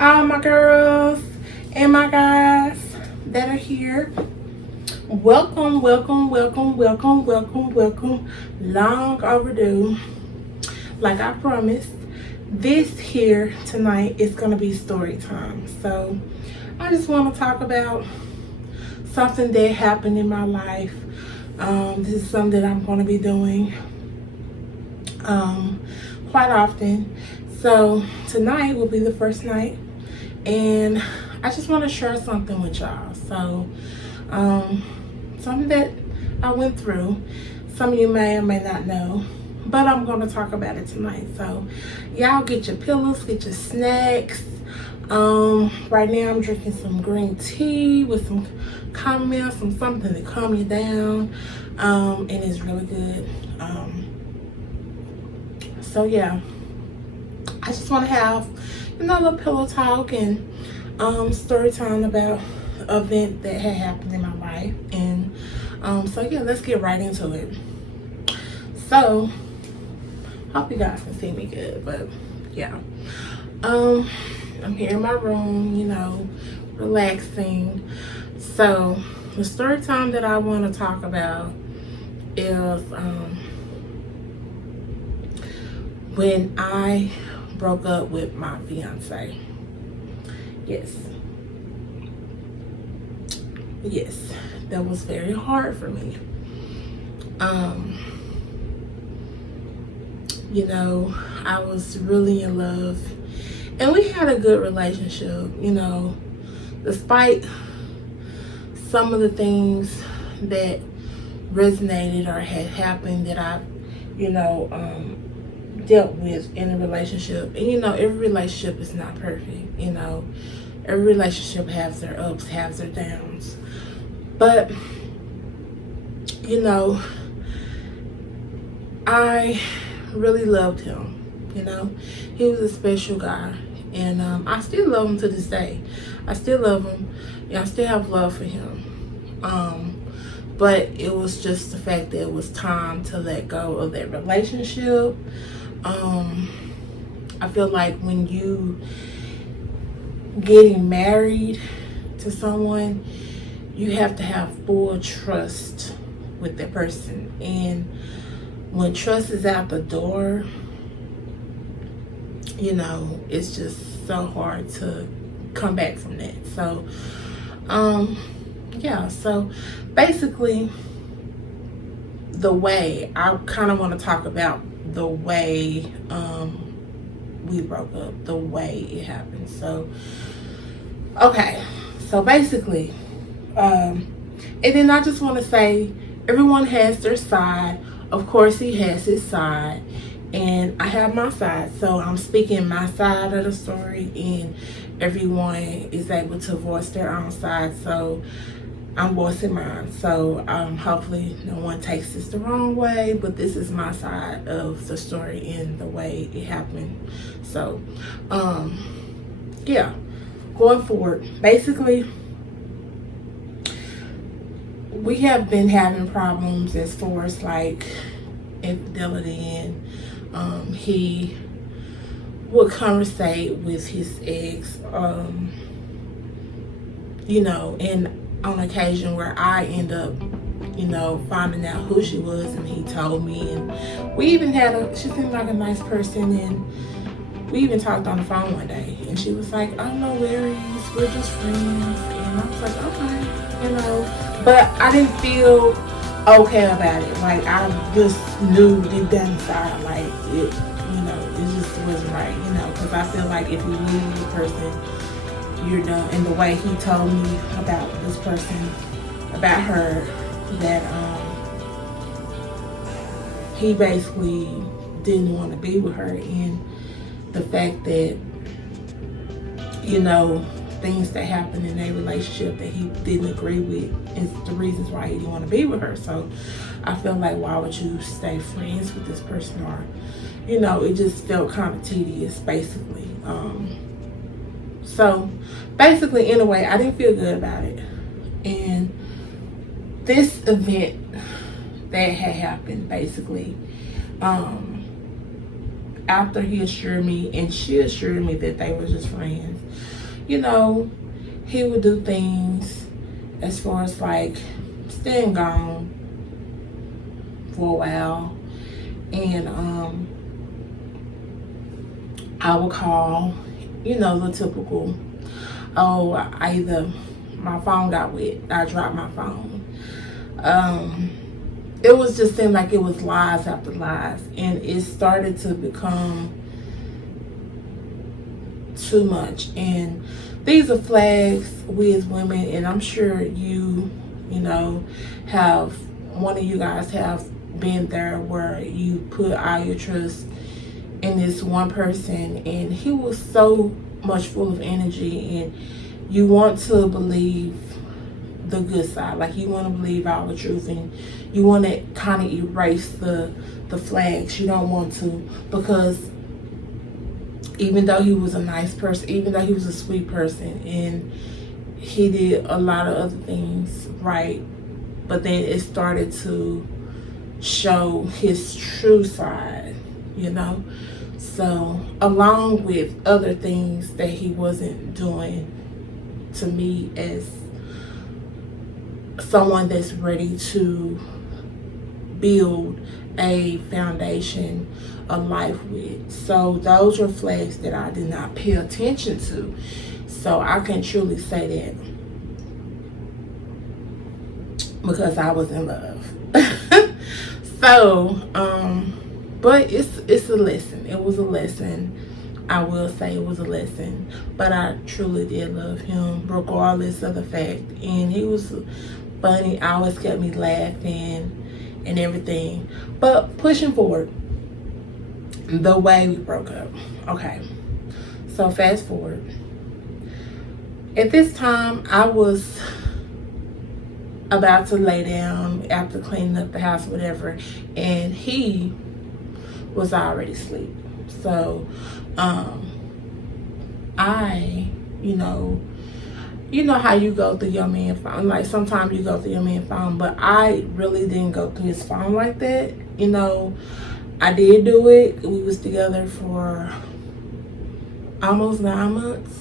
all my girls and my guys that are here. Welcome, welcome, welcome, welcome, welcome, welcome. Long overdue. Like I promised, this here tonight is going to be story time. So I just want to talk about something that happened in my life. This is something that I'm going to be doing quite often. So tonight will be the first night, and I just want to share something with y'all. So something that I went through, some of you may or may not know, but I'm going to talk about it tonight. So y'all get your pillows, get your snacks. Right now I'm drinking some green tea with some chamomile, something to calm you down, and it's really good. So yeah, I just want to have a little pillow talk and story time about an event that had happened in my life. And so yeah, let's get right into it. So hope you guys can see me good, but yeah, I'm here in my room, relaxing. So the story time that I want to talk about is when I broke up with my fiance. Yes, that was very hard for me. I was really in love, and we had a good relationship, despite some of the things that resonated or had happened that I, dealt with in a relationship. And every relationship is not perfect. Every relationship has their ups, has their downs. But I really loved him. He was a special guy, and I still love him to this day. I still love him. I still have love for him. But it was just the fact that it was time to let go of that relationship. I feel like when you getting married to someone, you have to have full trust with that person. And when trust is out the door, it's just so hard to come back from that. So so basically, the way I kind of want to talk about the way we broke up, the way it happened. So okay, so basically, and then I just want to say, everyone has their side. Of course, he has his side, and I have my side. So I'm speaking my side of the story, and everyone is able to voice their own side. So I'm voicing mine. So hopefully no one takes this the wrong way, but this is my side of the story and the way it happened. So yeah, going forward, basically, we have been having problems as far as like infidelity, and he would conversate with his ex, and on occasion where I end up, finding out who she was, and he told me, and we even she seemed like a nice person, and we even talked on the phone one day, and she was like, "Oh, no worries, we're just friends," and I was like, "Okay," but I didn't feel okay about it. Like, I just knew deep down inside, like, it just wasn't right, because I feel like if you leave the person, you're done. And the way he told me about this person, about her, that he basically didn't want to be with her, and the fact that things that happened in their relationship that he didn't agree with is the reasons why he didn't want to be with her. So I feel like, why would you stay friends with this person? Or it just felt kind of tedious, basically. So basically, in a way, I didn't feel good about it. And this event that had happened, basically, after he assured me, and she assured me that they were just friends, you know, he would do things as far as like staying gone for a while. And I would call, you know, the typical, oh, either my phone got wet, I dropped my phone. It was just seemed like it was lies after lies, and it started to become too much. And these are flags we as women, and I'm sure you know, have, one of you guys have been there where you put all your trust in this one person, and he was so much full of energy, and you want to believe the good side, like you want to believe all the truth, and you want to kind of erase the flags. You don't want to, because even though he was a nice person, even though he was a sweet person, and he did a lot of other things right, but then it started to show his true side, you know. So along with other things that he wasn't doing, to me as someone that's ready to build a foundation of life with. So those were flags that I did not pay attention to. So I can truly say that because I was in love. So, but it's a lesson. It was a lesson. I will say it was a lesson. But I truly did love him, regardless of the fact. And he was funny, always kept me laughing and everything. But pushing forward, the way we broke up. Okay, so fast forward. At this time, I was about to lay down after cleaning up the house, whatever, and he was already asleep. So I, you know how you go through your man's phone. Like sometimes you go through your man's phone, but I really didn't go through his phone like that. You know, I did do it. We was together for almost 9 months,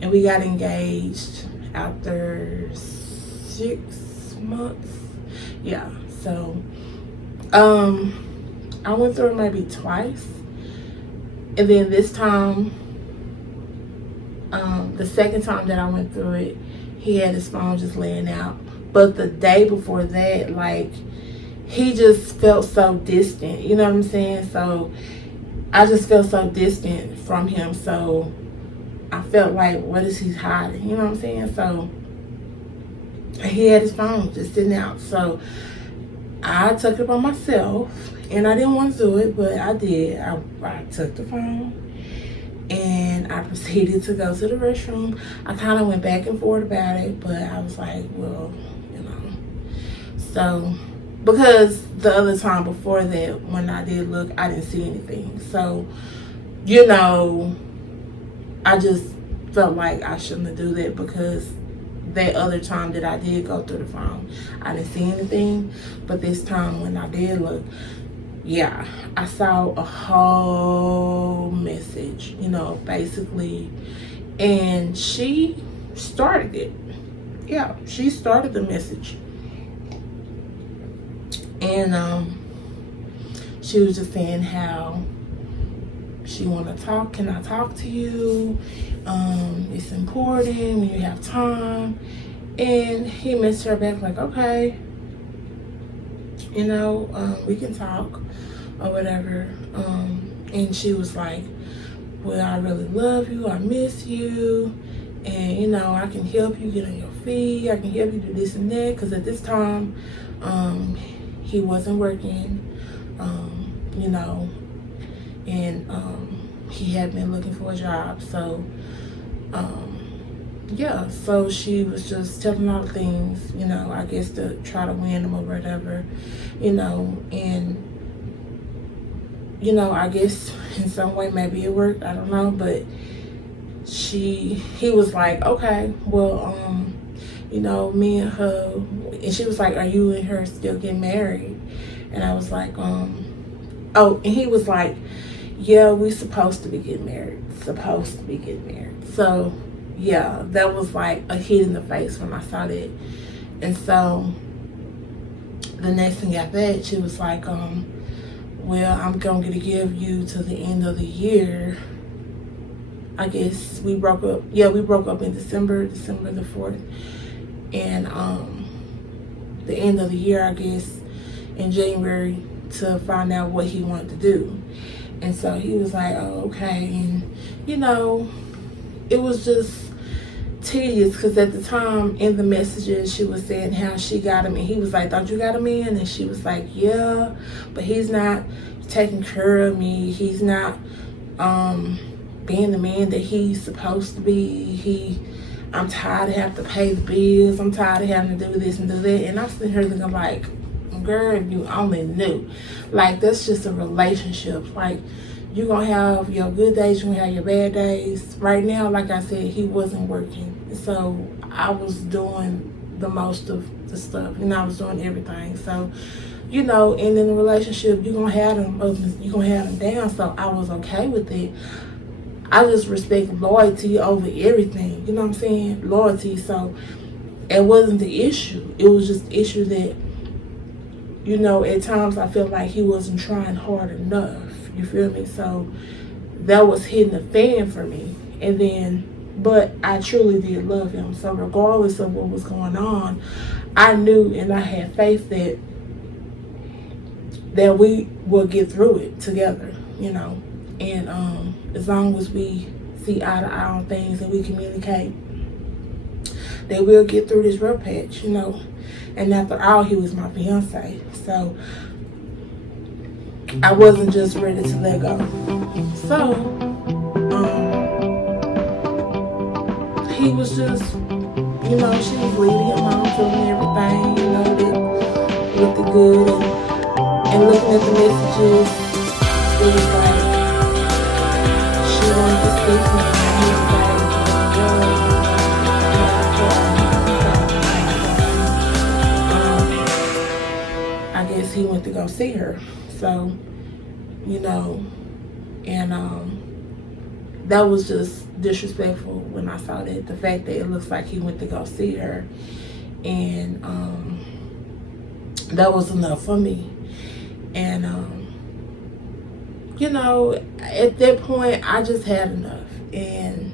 and we got engaged after 6 months. Yeah. So I went through it maybe twice, and then this time, the second time that I went through it, he had his phone just laying out. But the day before that, like, he just felt so distant, you know what I'm saying? So I just felt so distant from him. So I felt like, what is he hiding? You know what I'm saying? So he had his phone just sitting out. So I took it upon myself, and I didn't want to do it, but I did. I took the phone and I proceeded to go to the restroom. I kind of went back and forth about it, but I was like, well, you know. So, because the other time before that, when I did look, I didn't see anything. So, you know, I just felt like I shouldn't have do that, because that other time that I did go through the phone, I didn't see anything. But this time when I did look, yeah, I saw a whole message, you know, basically. And she started it. Yeah, she started the message. And she was just saying how she want to talk. Can I talk to you? It's important when you have time. And he messaged her back like, okay, you know, we can talk or whatever. And she was like, well, I really love you, I miss you, and you know, I can help you get on your feet, I can help you do this and that. Because at this time, he wasn't working, you know, and he had been looking for a job. So yeah, so she was just telling all the things, you know, I guess to try to win him or whatever, you know. And you know, I guess in some way maybe it worked, I don't know. But he was like, okay, well, you know, me and her, and she was like, are you and her still getting married? And I was like, oh, and he was like, yeah, we supposed to be getting married. So yeah, that was like a hit in the face when I saw that. And so the next thing after that, she was like, well, I'm going to give you to the end of the year. I guess we broke up. Yeah, we broke up in December the 4th. And the end of the year, I guess, in January, to find out what he wanted to do. And so he was like, oh, okay. And, you know, it was just tedious because at the time in the messages she was saying how she got him, and he was like, don't you got a man? And she was like, yeah, but he's not taking care of me. He's not being the man that he's supposed to be. I'm tired of having to pay the bills. I'm tired of having to do this and do that. And I'm sitting here thinking like, girl, if you only knew. Like, that's just a relationship. Like, you're going to have your good days, you're going to have your bad days. Right now, like I said, he wasn't working. So I was doing the most of the stuff. And I was doing everything. So, you know, and in a relationship, you're going to have them ups, you're going to have them down. So I was okay with it. I just respect loyalty over everything. You know what I'm saying? Loyalty. So it wasn't the issue. It was just the issue that, you know, at times I felt like he wasn't trying hard enough. You feel me? So that was hitting the fan for me. And then, but I truly did love him. So regardless of what was going on, I knew and I had faith that we will get through it together, you know. And as long as we see eye to eye on things and we communicate, that we'll get through this rough patch, you know. And after all, he was my fiance. So I wasn't just ready to let go. So he was just, you know, she was leading him on, telling everything, you know, that looked good. And looking at the messages, it was like she wanted to speak to me. And he was like, girl, I guess he went to go see her. So, you know, and that was just disrespectful when I saw that. The fact that it looks like he went to go see her, and that was enough for me. And you know, at that point, I just had enough. And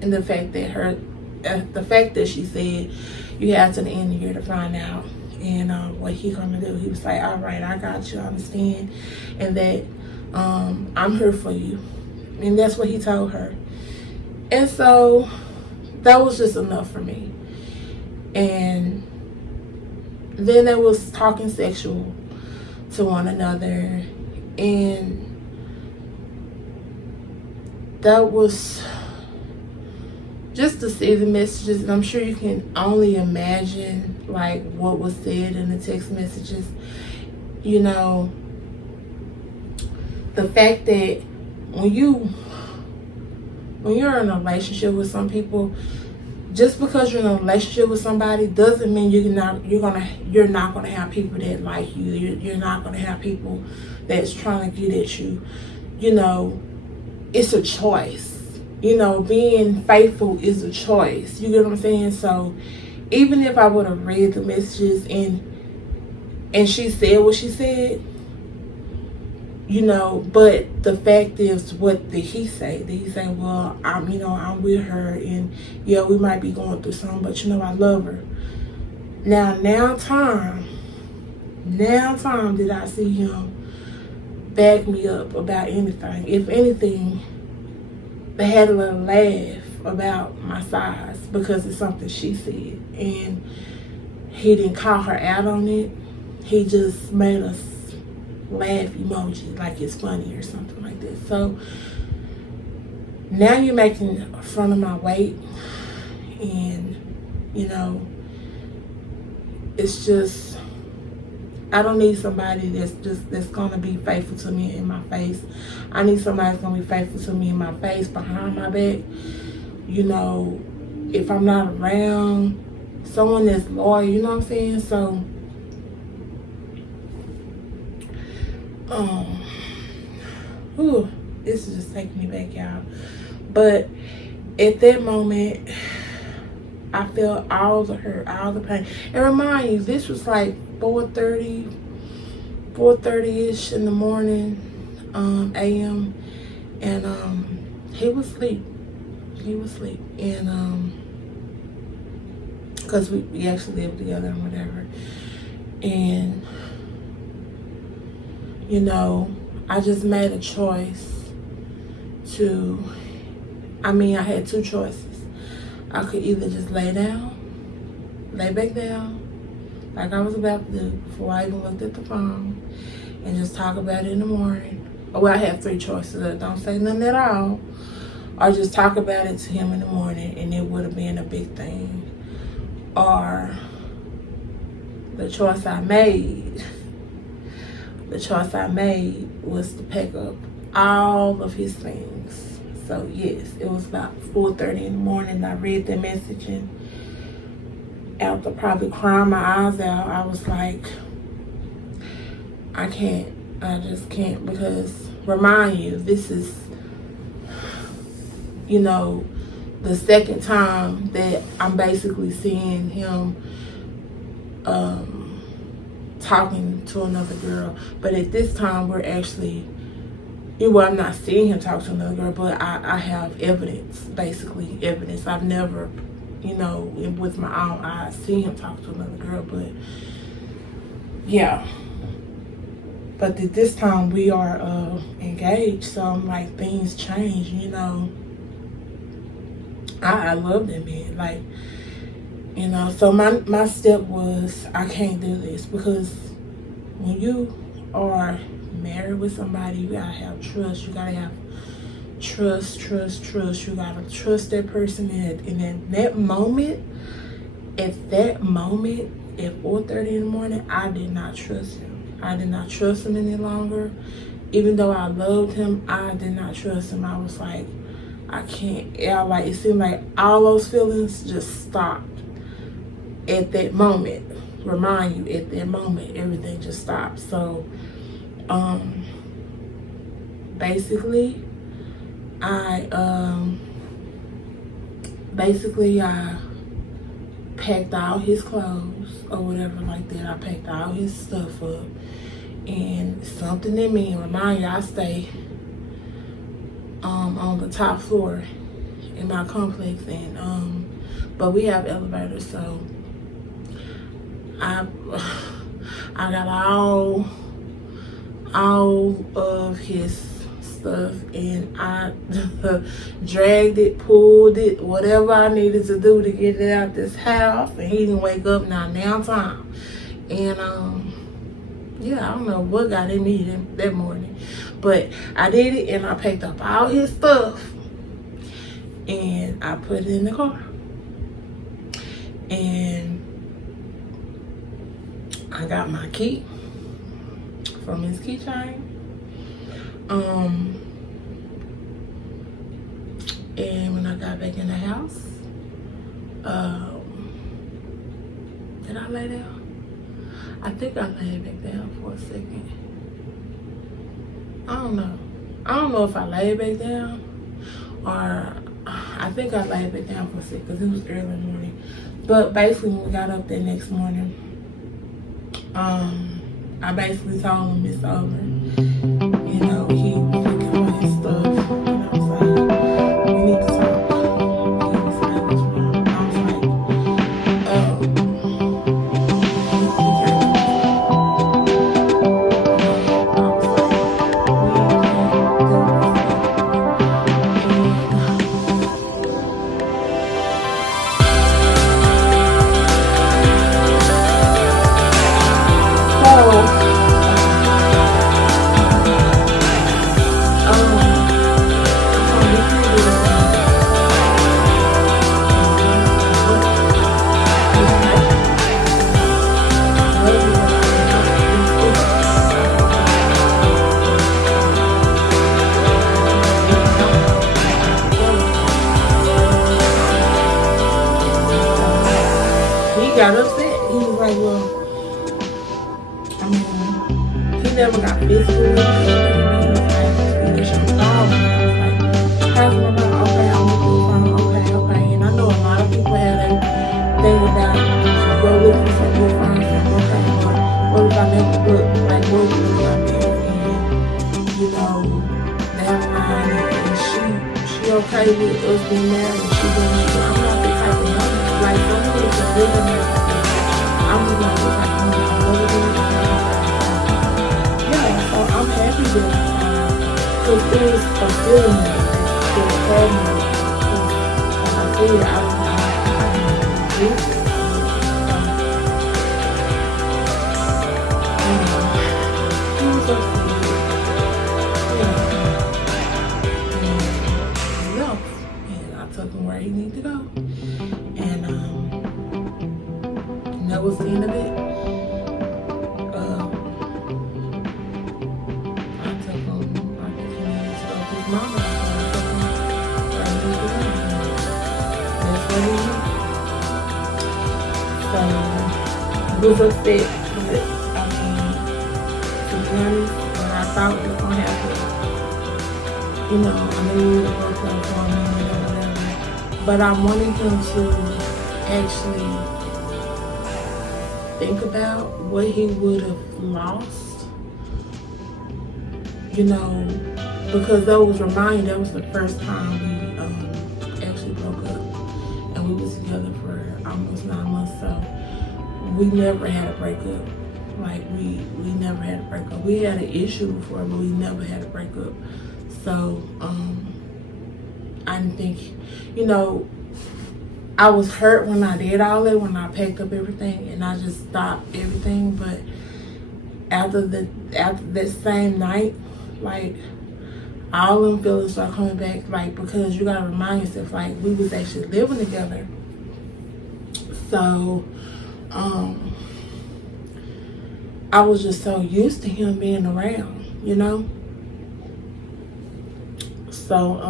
the fact that she said you have to the end of the year to find out. And what he gonna do, he was like, all right, I got you, I understand, and that I'm here for you. And that's what he told her. And so that was just enough for me. And then there was talking sexual to one another, and that was just to see the messages. And I'm sure you can only imagine like what was said in the text messages. You know, the fact that when you're in a relationship with some people, just because you're in a relationship with somebody doesn't mean you're not gonna have people that like you. You're not gonna have people that's trying to get at you. You know, it's a choice. You know, being faithful is a choice. You get what I'm saying? So even if I would have read the messages and she said what she said, you know, but the fact is, what did he say? Did he say, well, I'm with her, and yeah, we might be going through something, but you know, I love her. Now time did I see him back me up about anything. If anything, they had a little laugh about my size because it's something she said, and he didn't call her out on it. He just made us laugh emoji like it's funny or something like that. So now you're making fun of my weight, and you know, it's just, I don't need somebody that's gonna be faithful to me in my face. I need somebody that's gonna be faithful to me in my face, behind my back. You know, if I'm not around, someone that's loyal, you know what I'm saying? So this is just taking me back, y'all. But At that moment, I felt all the hurt, all the pain. And remind you, this was like 4:30ish in the morning, a.m. And he was asleep. He was asleep. And because we actually lived together and whatever. And you know, I just made a choice to, I had two choices. I could either just lay back down, like I was about to do before I even looked at the phone, and just talk about it in the morning. Well, I have three choices. Don't say nothing at all, or just talk about it to him in the morning, and it would have been a big thing. Or the choice I made was to pack up all of his things. So yes, it was about 4:30 in the morning. I read the message, and after probably crying my eyes out, I was like, I just can't, because remind you, this is, the second time that I'm basically seeing him talking to another girl. But at this time, we're actually, I'm not seeing him talk to another girl, but I have evidence, basically evidence. I've never, with my own eyes, seen him talk to another girl, but yeah. But at this time, we are engaged, so I'm like, things change, I love that man, like, so my step was, I can't do this, because when you are married with somebody, you gotta have trust. You gotta have trust. You gotta trust that person. And in that moment, at 4:30 in the morning, I did not trust him. I did not trust him any longer. Even though I loved him, I did not trust him. I was like, I can't. It seemed like all those feelings just stopped at that moment. Remind you, at that moment, everything just stopped. So basically I packed all his clothes or whatever like that. I packed all his stuff up, and something in me, remind you, I stay on the top floor in my complex, and but we have elevators, so I got all of his stuff, and I dragged it, pulled it, whatever I needed to do to get it out this house. And he didn't wake up now time. And yeah, I don't know what got in me that morning, but I did it, and I packed up all his stuff, and I put it in the car, and I got my key from his keychain. And when I got back in the house, did I lay down? I think I laid back down for a second. I don't know if I laid back down, or I think I laid back down for a second, because it was early in the morning. But basically, when we got up that next morning, I basically told him it's over. He was looking for his stuff, and I was like, we need to talk. He was like, what's wrong? I was like, we can't do this. I was like, we can't do this. okay with us being married and she doing it. I'm not the type of woman. Like, some women can live in there like that. I'm just not the type of woman. I love it. Yeah, so I'm happy that because it was a feeling that had me. Like I said, I didn't do it. He was so sweet. And I took him where he needed to go. And that was the end of it. I took him, I think he needed to go to his mama. I took him where he needed to go. That's what he did. So I was upset, but I mean, to be honest, when I thought we were gonna have to, I knew we were gonna work for him or whatever. But I wanted him to actually think about what he would have lost, because that was the first time we actually broke up, and we was together for almost 9 months. So we never had a breakup. Like we never had a breakup. We had an issue before, but we never had a breakup. So I didn't think, I was hurt when I did all that, when I packed up everything and I just stopped everything. But after that same night, like, all them feelings are coming back, like, because you gotta remind yourself, like, we was actually living together. So I was just so used to him being around, So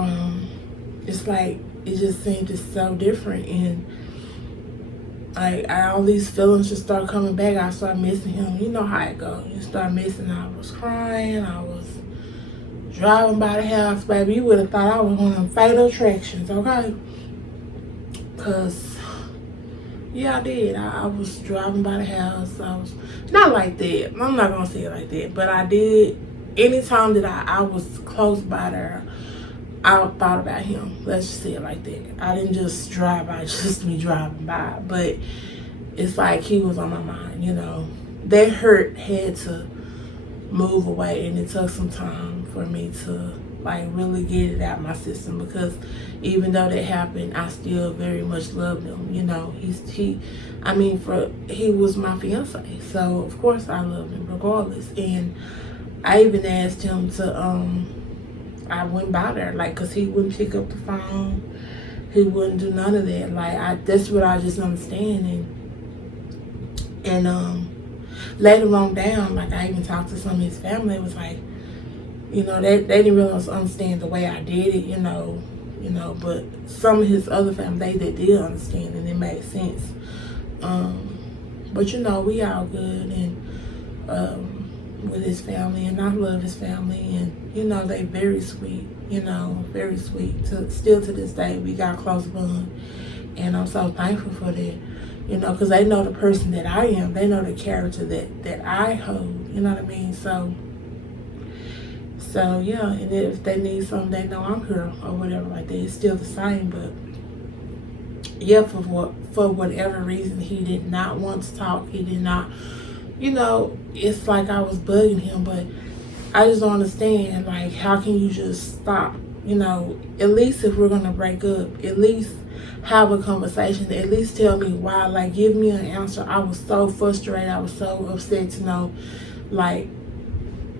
it's like, it just seemed just so different, and all these feelings just start coming back. I started missing him. You know how it goes. You start missing. I was crying. I was driving by the house, baby. You would have thought I was on them Fatal Attractions, okay? Because, yeah, I did. I was driving by the house. I was, not like that. I'm not going to say it like that. But I did, anytime that I was close by there, I thought about him. Let's just say it like that. I didn't just drive by, just me driving by. But it's like he was on my mind, That hurt had to move away, and it took some time for me to, like, really get it out my system, because even though that happened, I still very much loved him. He was my fiance, so of course I loved him regardless. And I even asked him to, I went by there, like, cause he wouldn't pick up the phone, he wouldn't do none of that. Like, that's what I just understand. And later on down, like, I even talked to some of his family. It was like, they didn't really understand the way I did it, but some of his other family, they did understand, and it made sense. But we all good, and with his family, and I love his family, and they very sweet, very sweet. Still to this day, we got a close bond, and I'm so thankful for that. Because they know the person that I am. They know the character that I hold. You know what I mean? So yeah. And if they need something, they know I'm here or whatever like that. It's still the same. But yeah, for whatever reason, he did not want to talk. He did not. It's like I was bugging him, but I just don't understand. Like, how can you just stop? At least if we're gonna break up, at least have a conversation, at least tell me why, like, give me an answer. I was so frustrated, I was so upset to know, like,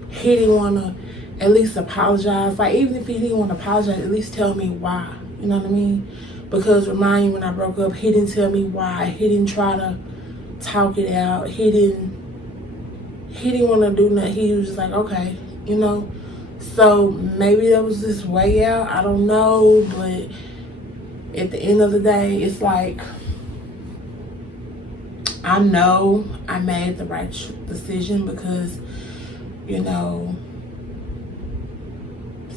he didn't want to at least apologize. Like, even if he didn't want to apologize, at least tell me why, you know what I mean? Because remind you, when I broke up, he didn't tell me why. He didn't try to talk it out. He didn't want to do nothing. He was just like, okay, so maybe that was this way out, I don't know. But at the end of the day, it's like, I know I made the right decision, because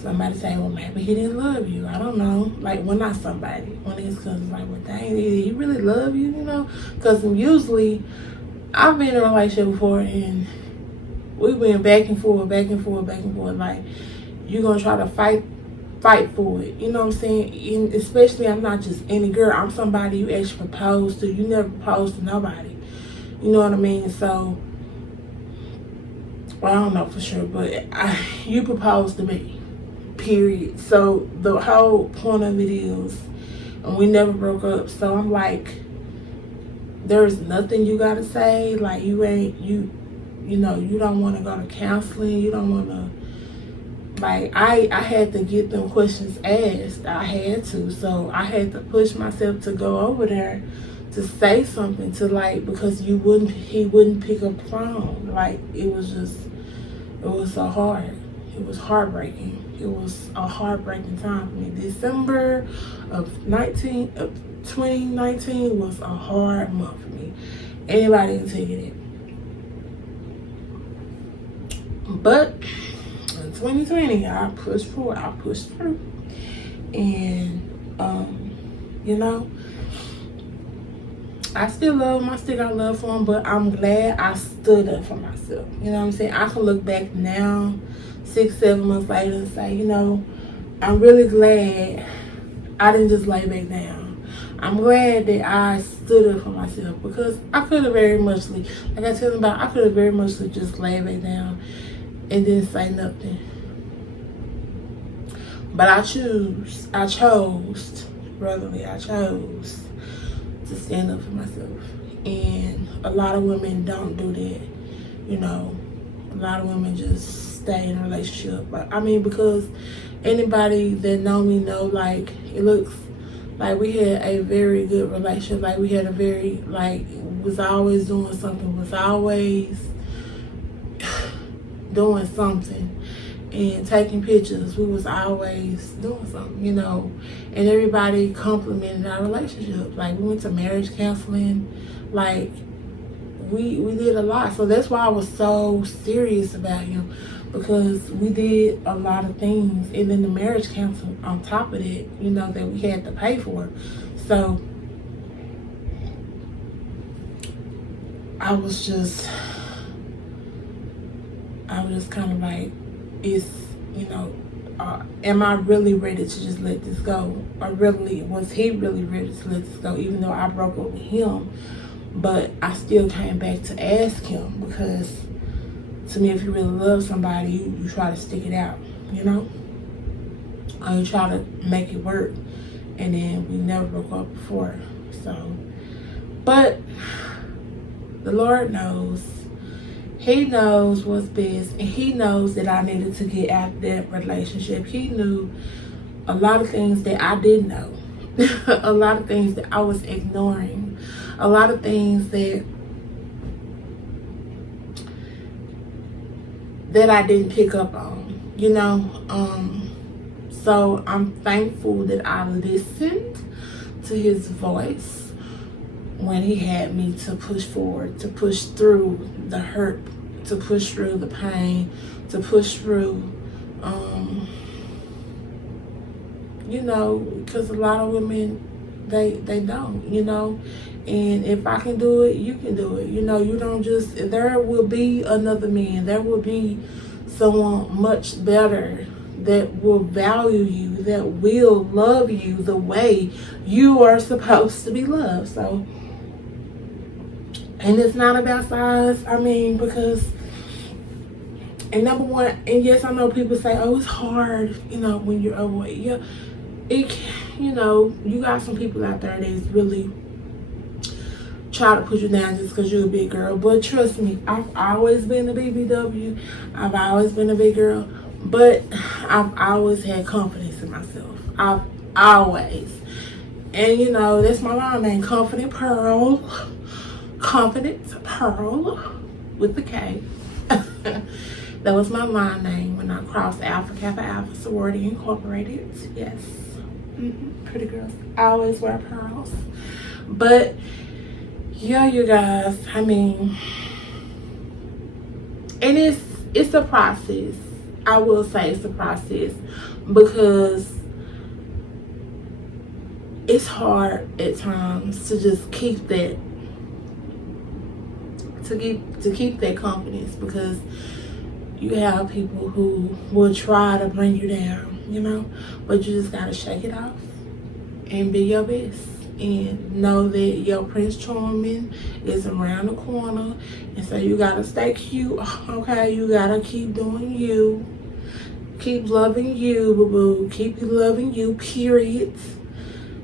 somebody say, well, maybe he didn't love you. I don't know. Like, well, not somebody. One of his cousins, like, well, dang, did he really love you, Because usually, I've been in a relationship before, and we've been back and forth. Like, you're going to try to fight fight for it. You know what I'm saying? And especially, I'm not just any girl. I'm somebody you actually propose to. You never propose to nobody. You know what I mean? So, well, I don't know for sure, but you proposed to me. Period. So the whole point of it is, and we never broke up. So I'm like, there's nothing you gotta say. Like, you know, you don't want to go to counseling. You don't want to, like, I had to get them questions asked. I had to. So I had to push myself to go over there to say something to, like, because he wouldn't pick up the phone. Like, it was so hard. It was heartbreaking. It was a heartbreaking time for me. December of 2019 was a hard month for me. Anybody can tell you that. But in 2020, I pushed forward. I pushed through. And, you know, I still love him. I still got love for him. But I'm glad I stood up for myself. You know what I'm saying? I can look back now, 6-7 months later, and say, you know, I'm really glad I didn't just lay back down. I'm glad that I stood up for myself, because I could have very much, like I told him about, I could have very much just laid back down and didn't say nothing. But I chose to stand up for myself. And a lot of women don't do that. You know, a lot of women just stay in a relationship. But I mean, because anybody that know me know, like, it looks like we had a very good relationship. Like, we had a very, like, was always doing something, was always doing something and taking pictures. We was always doing something, you know, and everybody complimented our relationship. Like, we went to marriage counseling. Like, we did a lot. So that's why I was so serious about him, because we did a lot of things. And then the marriage counseling on top of that, you know, that we had to pay for. So I was just kind of like, it's, you know, am I really ready to just let this go? Or was he really ready to let this go? Even though I broke up with him, but I still came back to ask him, because to me, if you really love somebody, you try to stick it out, you know? Or you try to make it work. And then we never broke up before. So, but the Lord knows. He knows what's best, and he knows that I needed to get out of that relationship. He knew a lot of things that I didn't know. A lot of things that I was ignoring. A lot of things that I didn't pick up on, you know. So I'm thankful that I listened to his voice when he had me to push forward, to push through the hurt, to push through the pain, to push through, you know, because a lot of women, they don't, you know. And if I can do it, you can do it. You know, you don't just, there will be another man. There will be someone much better that will value you, that will love you the way you are supposed to be loved. So, and it's not about size. I mean, because, and number one, and yes, I know people say, oh, it's hard, you know, when you're overweight. Yeah, you know, you got some people out there that's really try to put you down just because you're a big girl. But trust me, I've always been a BBW. I've always been a big girl. But I've always had confidence in myself. I've always. And you know, that's my line name, Confident Pearl. Confident Pearl with the K. That was my line name when I crossed Alpha Kappa Alpha Sorority Incorporated. Yes. Pretty girls always wear pearls. But yeah, you guys, I mean, and it's a process. I will say it's a process, because it's hard at times to just keep that, to keep that confidence, because you have people who will try to bring you down. you know. But you just gotta shake it off and be your best. And know that your Prince Charming is around the corner. And so you gotta stay cute, okay? You gotta keep doing you. Keep loving you, boo-boo. Keep loving you, period.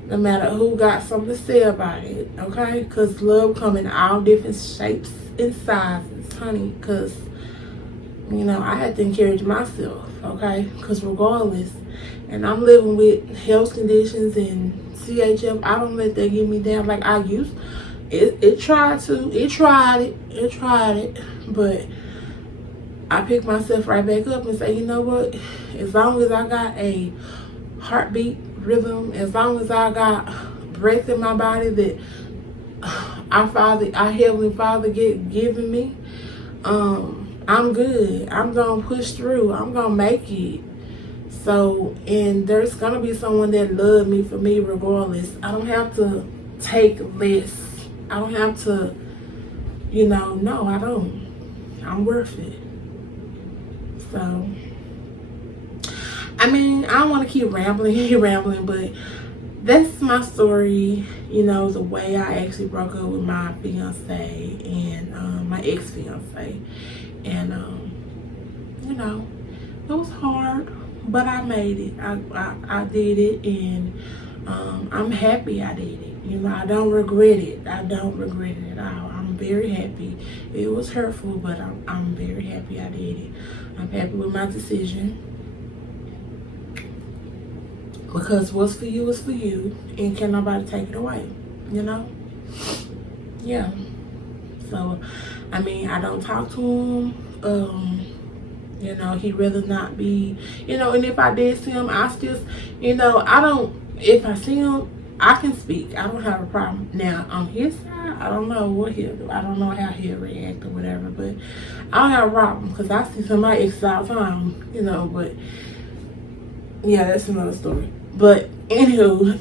No matter who got something to say about it, okay? Because love come in all different shapes and sizes, honey. Because, you know, I had to encourage myself, okay? Because regardless, and I'm living with health conditions and CHF, I don't let that get me down like I used. It tried it, but I picked myself right back up and say, you know what? As long as I got a heartbeat rhythm, as long as I got breath in my body that our Heavenly Father given me, I'm good. I'm gonna push through. I'm gonna make it. So, and there's gonna be someone that love me for me regardless. I don't have to take less. I don't have to, you know, no, I don't. I'm worth it. So, I mean, I don't want to keep rambling, but that's my story. You know, the way I actually broke up with my fiance and my ex-fiance. And, you know, it was hard. But I made it. I did it, and I'm happy I did it. You know, I don't regret it. I don't regret it at all. I'm very happy. It was hurtful, but I'm very happy I did it. I'm happy with my decision. Because what's for you is for you, and can nobody take it away, you know? Yeah. So, I mean, I don't talk to him. You know, he'd rather not be, you know, and if I did see him, I still, you know, if I see him, I can speak. I don't have a problem. Now, on his side, I don't know what he'll do. I don't know how he'll react or whatever, but I don't have a problem because I see some of my exes all the time, you know, but yeah, that's another story. But anywho,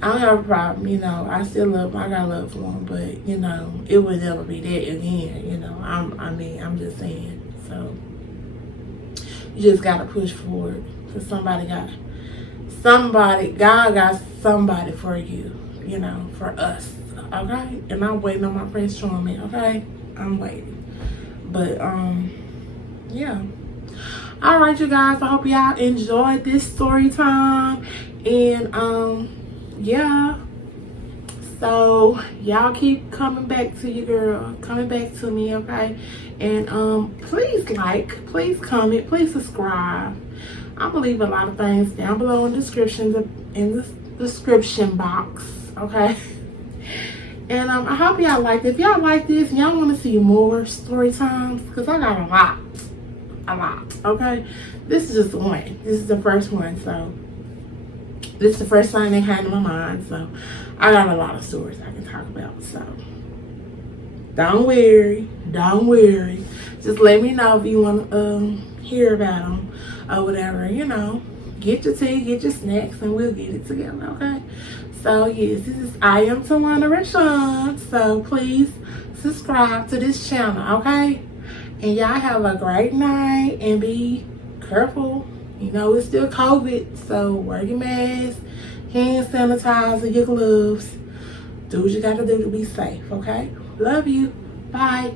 I don't have a problem, you know. I still love him. I got love for him, but, you know, it would never be that again, you know. I'm just saying. So, you just got to push forward because God got somebody for you, you know, for us, okay? And I'm waiting on my Prince Charming, okay? I'm waiting. But, yeah. All right, you guys, I hope y'all enjoyed this story time. And, yeah. So, y'all keep coming back to your girl, coming back to me, okay? And please like, please comment, please subscribe. I'm gonna leave a lot of things down below in the description box, okay? And I hope y'all like it. If y'all like this and y'all want to see more story times, because I got a lot, okay? This is just one. This is the first one, so this is the first thing that came to my mind, so I got a lot of stories I can talk about, so don't worry. Just let me know if you want to hear about them or whatever, you know. Get your tea, get your snacks, and we'll get it together, okay? So, yes, I am Tawana Rashawn, so please subscribe to this channel, okay? And y'all have a great night and be careful. You know, it's still COVID, so wear your mask, hand sanitizer, your gloves. Do what you gotta do to be safe, okay? Love you. Bye.